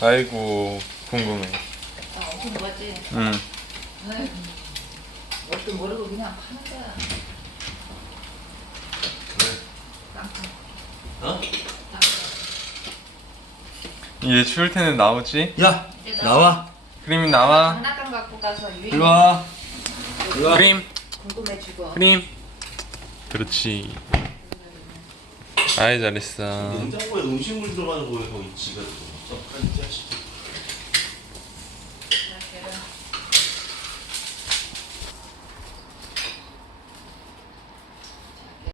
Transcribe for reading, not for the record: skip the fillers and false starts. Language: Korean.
아이고 궁금해. 엄청 좋았지? 응. 아이고, 뭣도 모르고 그냥 파는 거야. 깡통. 어? 이제 추울 때는 나오지? 야 나와. 크림이 나와. 장난감 갖고 가서 유인. 일로 와. 일로 와. 크림. 궁금해지고. 크림. 그렇지. 아이 잘했어. 냉장고에 음식물 들어가는 거에 거기 지가 썩한 자식.